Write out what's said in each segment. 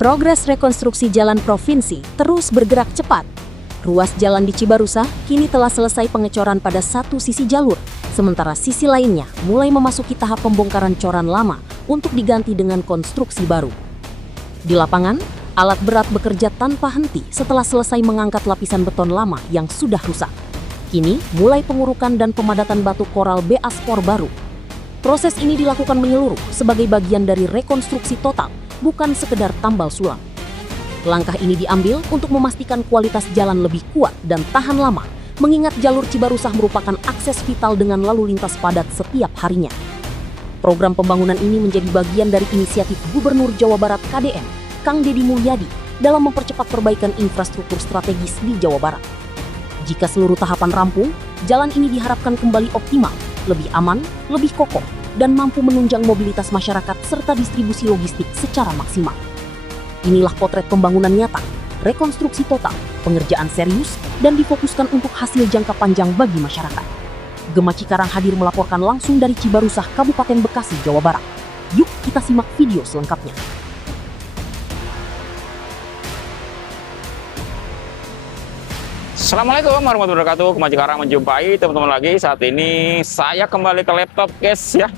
Progres rekonstruksi jalan provinsi terus bergerak cepat. Ruas jalan di Cibarusah kini telah selesai pengecoran pada satu sisi jalur, sementara sisi lainnya mulai memasuki tahap pembongkaran coran lama untuk diganti dengan konstruksi baru. Di lapangan, alat berat bekerja tanpa henti setelah selesai mengangkat lapisan beton lama yang sudah rusak. Kini mulai pengurukan dan pemadatan batu koral B-aspor baru. Proses ini dilakukan menyeluruh sebagai bagian dari rekonstruksi total, bukan sekedar tambal sulam. Langkah ini diambil untuk memastikan kualitas jalan lebih kuat dan tahan lama, mengingat jalur Cibarusah merupakan akses vital dengan lalu lintas padat setiap harinya. Program pembangunan ini menjadi bagian dari inisiatif Gubernur Jawa Barat KDM, Kang Deddy Mulyadi, dalam mempercepat perbaikan infrastruktur strategis di Jawa Barat. Jika seluruh tahapan rampung, jalan ini diharapkan kembali optimal, lebih aman, lebih kokoh, dan mampu menunjang mobilitas masyarakat serta distribusi logistik secara maksimal. Inilah potret pembangunan nyata, rekonstruksi total, pengerjaan serius, dan difokuskan untuk hasil jangka panjang bagi masyarakat. Gema Cikarang hadir melaporkan langsung dari Cibarusah, Kabupaten Bekasi, Jawa Barat. Yuk kita simak video selengkapnya. Assalamualaikum warahmatullahi wabarakatuh. Gema Cikarang menjumpai teman-teman lagi. Saat ini saya kembali ke laptop, guys ya.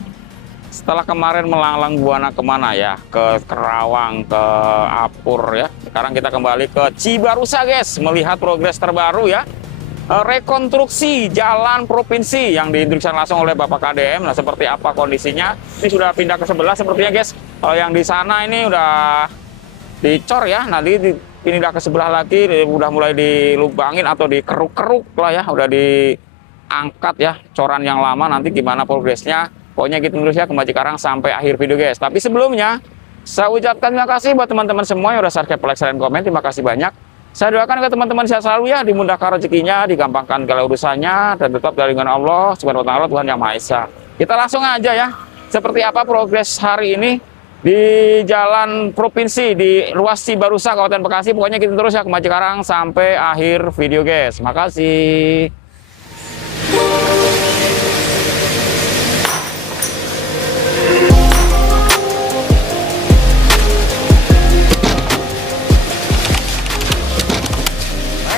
Setelah kemarin melanglang buana kemana ya, ke Kerawang, ke Apur ya. Sekarang kita kembali ke Cibarusah, guys, melihat progres terbaru ya, rekonstruksi jalan provinsi yang diinstruksikan langsung oleh Bapak KDM. Nah, seperti apa kondisinya? Ini sudah pindah ke sebelah sepertinya, guys. Kalau yang di sana ini udah dicor ya, nanti pindah ke sebelah lagi, udah mulai dilubangin atau dikeruk-keruk lah ya, udah diangkat ya coran yang lama. Nanti gimana progresnya? Pokoknya gitu terus ya, Gema Cikarang sampai akhir video, guys. Tapi sebelumnya, saya ucapkan terima kasih buat teman-teman semua yang udah subscribe, like, share, dan komen. Terima kasih banyak. Saya doakan ke teman-teman sehat selalu ya, dimudahkan rezekinya, digampangkan segala urusannya, dan tetap dari dengan Allah Subhanahu wa Ta'ala, Tuhan Yang Maha Esa. Kita langsung aja ya, seperti apa progres hari ini di jalan provinsi di ruas Cibarusah, Kabupaten Bekasi. Pokoknya kita terus ya, Gema Cikarang sampai akhir video, guys. Makasih.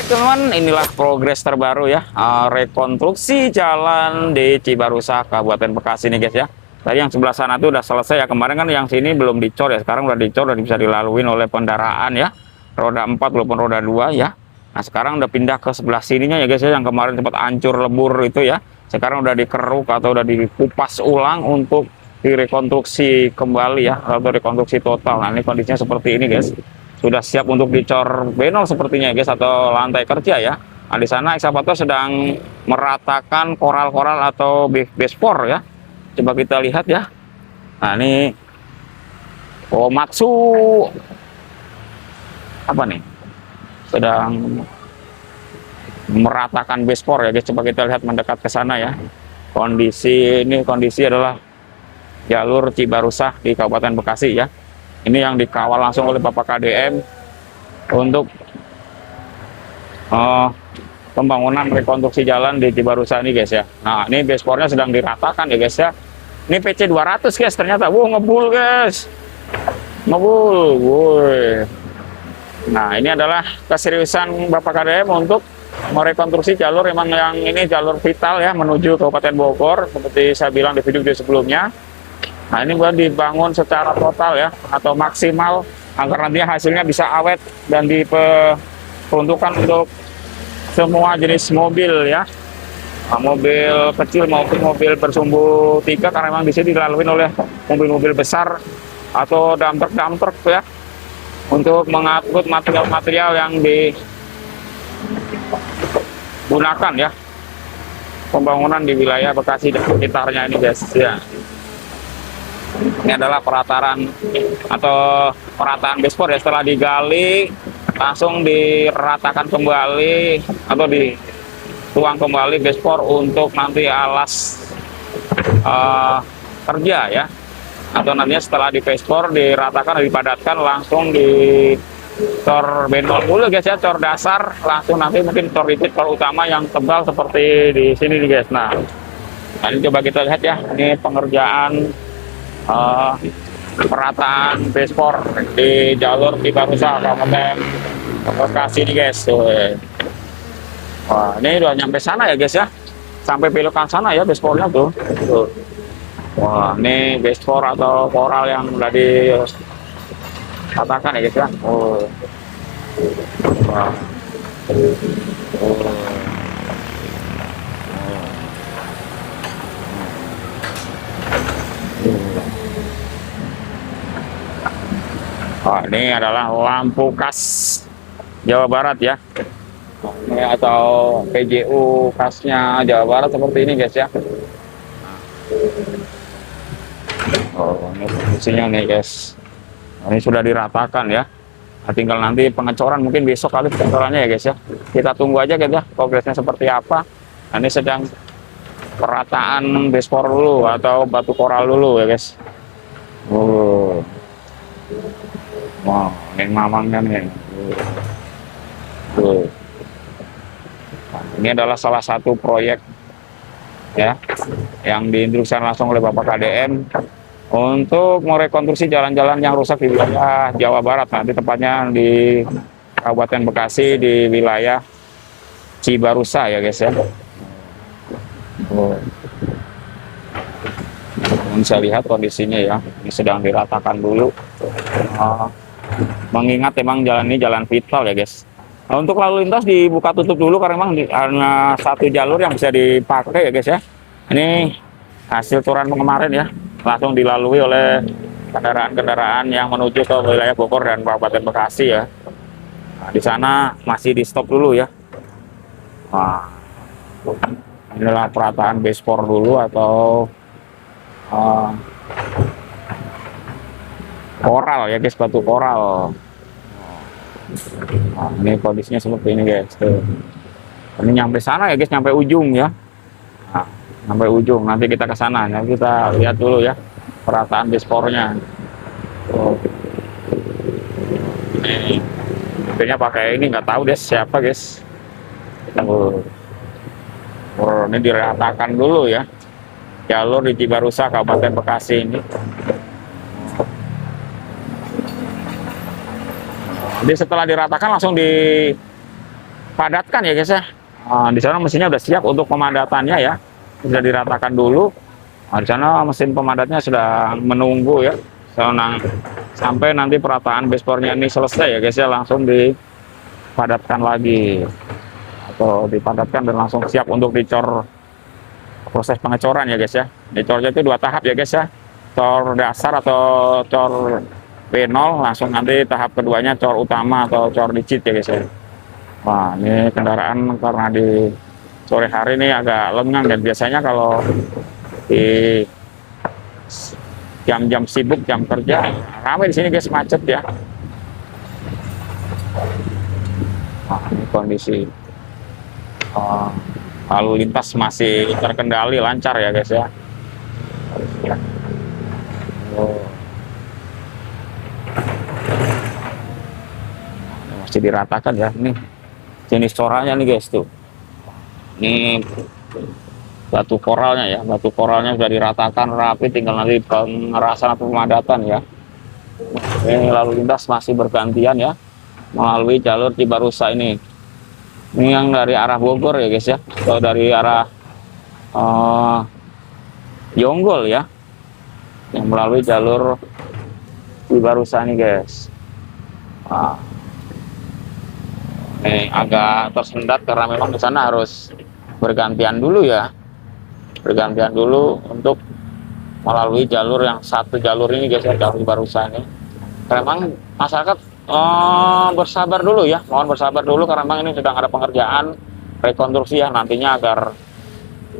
Teman-teman, inilah progres terbaru ya, rekonstruksi jalan di Cibarusah, Kabupaten Bekasi nih, guys ya. Tadi yang sebelah sana tuh udah selesai ya, kemarin kan yang sini belum dicor ya, sekarang udah dicor dan bisa dilalui oleh kendaraan ya, roda 4 walaupun roda 2 ya. Nah, sekarang udah pindah ke sebelah sininya ya, guys ya, yang kemarin sempat hancur lebur itu ya. Sekarang udah dikeruk atau udah dikupas ulang untuk direkonstruksi kembali ya, atau rekonstruksi total. Nah, ini kondisinya seperti ini, guys. Sudah siap untuk dicor benol sepertinya, guys, atau lantai kerja ya. Nah, di sana ekskavator sedang meratakan koral-koral atau bespor ya. Coba kita lihat ya. Nah, ini Komatsu apa nih? Sedang meratakan bespor ya, guys. Coba kita lihat mendekat ke sana ya. Kondisi adalah jalur Cibarusah di Kabupaten Bekasi ya. Ini yang dikawal langsung oleh Bapak KDM untuk pembangunan rekonstruksi jalan di Cibarusah ini, guys ya. Nah, ini bespornya sedang diratakan ya, guys ya. Ini PC 200, guys, ternyata. Wow, ngebul, guys. Ngebul. Woi. Nah, ini adalah keseriusan Bapak KDM untuk merekonstruksi jalur, memang yang ini jalur vital ya, menuju Kabupaten Bogor, seperti saya bilang di video sebelumnya. Nah, ini buat dibangun secara total ya, atau maksimal, agar nanti hasilnya bisa awet dan diperuntukkan untuk semua jenis mobil ya. Nah, mobil kecil maupun mobil bersumbu 3, karena memang di sini dilalui oleh mobil-mobil besar atau dump truck ya, untuk mengangkut material-material yang digunakan ya pembangunan di wilayah Bekasi dan sekitarnya ini, guys ya. Ini adalah perataan bespor ya, setelah digali langsung diratakan kembali atau dituang kembali bespor untuk nanti alas kerja ya, atau nantinya setelah di bespor diratakan, dipadatkan, langsung di cor benol dulu, guys ya, cor dasar, langsung nanti mungkin cor repeat, cor utama yang tebal seperti di sini nih, guys. Nah, ini coba kita lihat ya, ini pengerjaan perataan bespor di jalur Cibarusah Kabupaten Bekasi nih guys. Tuh. Wah, ini udah nyampe sana ya guys ya. Sampai belokan sana ya bespornya tuh. Tuh. Wah, ini bespor atau koral yang udah dikatakan ya guys ya. Oh. Wah. Oh. Oh, ini adalah lampu khas Jawa Barat ya. Ini atau PJU khasnya Jawa Barat seperti ini guys ya. Oh, ini fungsinya nih guys. Ini sudah diratakan ya. Nah, tinggal nanti pengecoran mungkin besok kali pengecorannya ya guys ya. Kita tunggu aja guys ya progresnya seperti apa. Nah, ini sedang perataan bespor dulu atau batu koral dulu ya guys. Oh. Wow, ini mamangnya nih. Tuh. Nah, ini adalah salah satu proyek ya yang diinstruksikan langsung oleh Bapak KDM untuk merekonstruksi jalan-jalan yang rusak di wilayah Jawa Barat. Nanti tepatnya di Kabupaten Bekasi di wilayah Cibarusah ya guys ya. Oh. Bisa lihat kondisinya ya. Ini sedang diratakan dulu. Mengingat emang jalan ini jalan vital ya guys. Nah, untuk lalu lintas dibuka tutup dulu karena memang karena satu jalur yang bisa dipakai ya guys ya. Ini hasil turan kemarin ya, langsung dilalui oleh kendaraan-kendaraan yang menuju ke wilayah Bogor dan Kabupaten Bekasi ya. Nah, di sana masih di stop dulu ya. Nah, inilah perataan bespor dulu atau koral ya guys, batu koral. Nah, ini kondisinya seperti ini guys. Tuh. Ini nyampe sana ya guys, nyampe ujung ya. Nah, sampai ujung, nanti kita ke sana. Nah, kita lihat dulu ya perataan bespornya. Oh. Ini mobilnya pakai ini, nggak tahu deh siapa guys. Oh, ini diratakan dulu ya jalur di Cibarusah Kabupaten Bekasi ini. Jadi setelah diratakan langsung dipadatkan ya guys ya. Nah, di sana mesinnya udah siap untuk pemadatannya ya. Sudah diratakan dulu. Nah, di sana mesin pemadatnya sudah menunggu ya. Sampai nanti perataan bespornya ini selesai ya guys ya, langsung dipadatkan lagi. Atau dipadatkan dan langsung siap untuk dicor proses pengecoran ya guys ya. Dicornya itu 2 tahap ya guys ya. Cor dasar atau cor B0, langsung nanti tahap keduanya cor utama atau cor dicit ya guys ya. Wah, ini kendaraan karena di sore hari ini agak lengang dan biasanya kalau di jam-jam sibuk, jam kerja ramai di sini guys, macet ya. Nah, ini kondisi lalu lintas masih terkendali lancar ya guys ya. Oh. Masih diratakan ya, ini jenis coralnya nih guys tuh. Ini batu koralnya ya, batu koralnya sudah diratakan rapi, tinggal nanti pengerasan atau pemadatan ya. Ini lalu lintas masih bergantian ya melalui jalur Cibarusah ini. Ini yang dari arah Bogor ya guys ya, atau dari arah Jonggol ya, yang melalui jalur Cibarusah ini guys. Nah, ini agak tersendat karena memang di sana harus bergantian dulu ya, bergantian dulu untuk melalui jalur yang satu jalur ini guys ya, jalur Cibarusah ini. Memang masyarakat bersabar dulu ya, mohon bersabar dulu karena memang ini sedang ada pengerjaan rekonstruksi ya, nantinya agar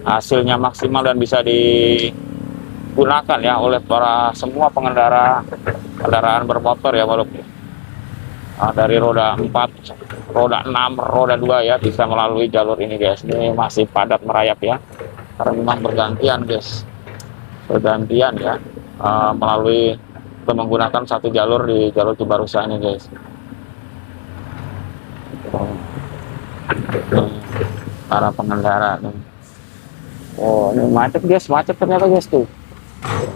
hasilnya maksimal dan bisa digunakan ya oleh para semua pengendara kendaraan bermotor ya, walaupun dari roda 4, roda 6, roda 2 ya bisa melalui jalur ini guys. Ini masih padat merayap ya, karena memang bergantian guys, bergantian ya melalui atau menggunakan satu jalur di jalur Cibarusah ini guys. Para pengendara nih. Oh, ini macet guys, macet ternyata guys tuh.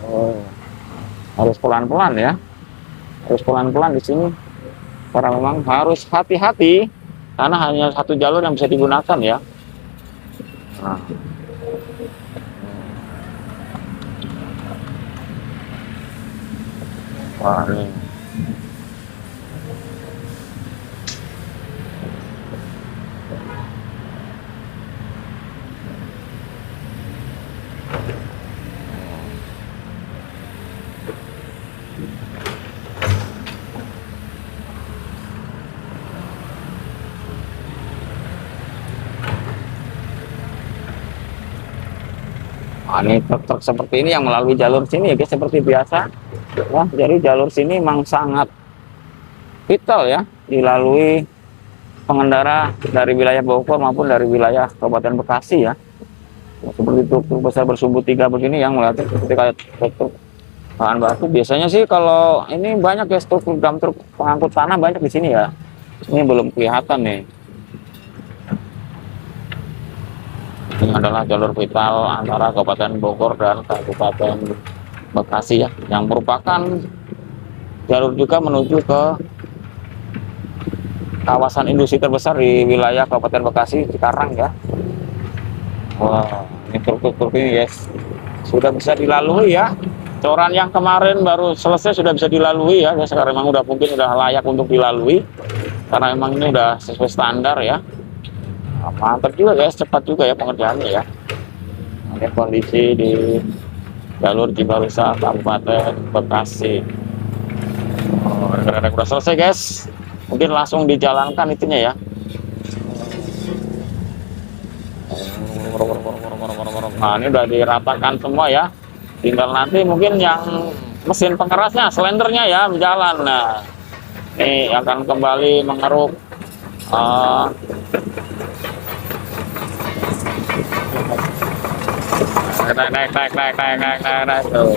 Oh. harus pelan-pelan ya, harus pelan-pelan di sini karena memang harus hati-hati karena hanya satu jalur yang bisa digunakan ya. Nah. Wah, ini. Nah, ini truk-truk seperti ini yang melalui jalur sini ya guys, seperti biasa. Wah, jadi jalur sini memang sangat vital ya, dilalui pengendara dari wilayah Bogor maupun dari wilayah Kabupaten Bekasi ya. Seperti truk-truk besar bersumbu 3 begini yang melalui seperti kayak truk bahan baku. Biasanya sih kalau ini banyak ya truk pengangkut tanah banyak di sini ya. Ini belum kelihatan nih. Ini adalah jalur vital antara Kabupaten Bogor dan Kabupaten Bekasi ya, yang merupakan jalur juga menuju ke kawasan industri terbesar di wilayah Kabupaten Bekasi, Cikarang ya. Wah, ini truk-truk ini guys, sudah bisa dilalui ya. Coran yang kemarin baru selesai sudah bisa dilalui ya, sekarang memang udah mungkin udah layak untuk dilalui karena memang ini udah sesuai standar ya. Mantap juga guys, cepat juga ya pengerjaannya ya. Ini kondisi di jalur Cibarusah Kabupaten Bekasi. Oh, udah selesai guys, mungkin langsung dijalankan itunya ya. Nah, ini udah diratakan semua ya, tinggal nanti mungkin yang mesin pengerasnya, selendernya ya berjalan. Nah, ini akan kembali mengeruk naik tuh.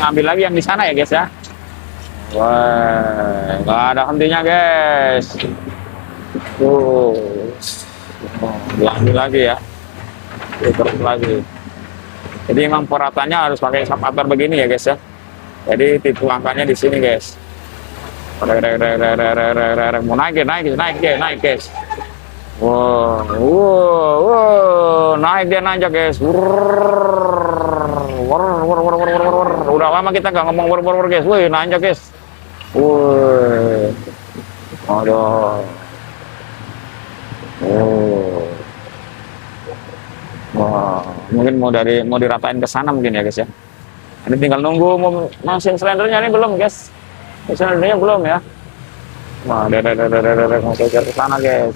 Ngambil lagi yang di sana ya guys ya. Wah, nggak ada hentinya guys. Tuh, diambil lagi ya. Terus lagi. Jadi memang peratannya harus pakai eskapator begini ya guys ya. Jadi titik angkanya di sini guys. Mau naik guys. Wow, naik dia nanjak guys. Udah lama kita nggak ngomong guys. Wih, nanjak guys. Wih, aduh. Wah, mungkin mau diratain ke sana mungkin ya guys ya. Ini tinggal nunggu mesin selendernya ini belum guys. Sebenarnya belum ya. Wah, mau kejar ke sana guys.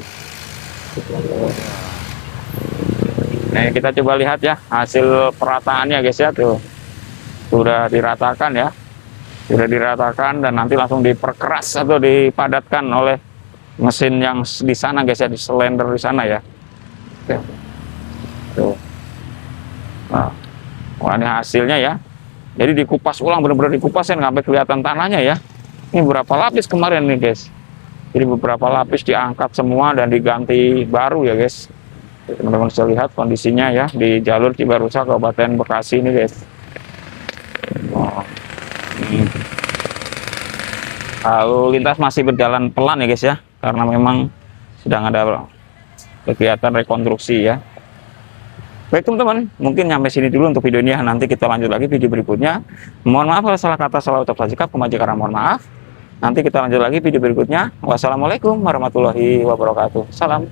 Nah, kita coba lihat ya hasil perataannya guys ya tuh. Sudah diratakan ya. Sudah diratakan dan nanti langsung diperkeras atau dipadatkan oleh mesin yang di sana guys ya, di selender di sana ya. Oke. Tuh. Nah, wah, ini hasilnya ya. Jadi dikupas ulang, benar-benar dikupas ya, sampai kelihatan tanahnya ya. Ini berapa lapis kemarin nih guys. Jadi beberapa lapis diangkat semua dan diganti baru ya guys. Teman-teman bisa lihat kondisinya ya di jalur Cibarusah Kabupaten Bekasi ini guys. Oh, ini. Lalu lintas masih berjalan pelan ya guys ya, karena memang sedang ada kegiatan rekonstruksi ya. Baik teman-teman, mungkin sampai sini dulu untuk video ini ya. Nanti kita lanjut lagi video berikutnya. Mohon maaf kalau salah kata, salah ucap, salah sikap, kemajemukan mohon maaf. Nanti kita lanjut lagi video berikutnya. Wassalamualaikum warahmatullahi wabarakatuh. Salam.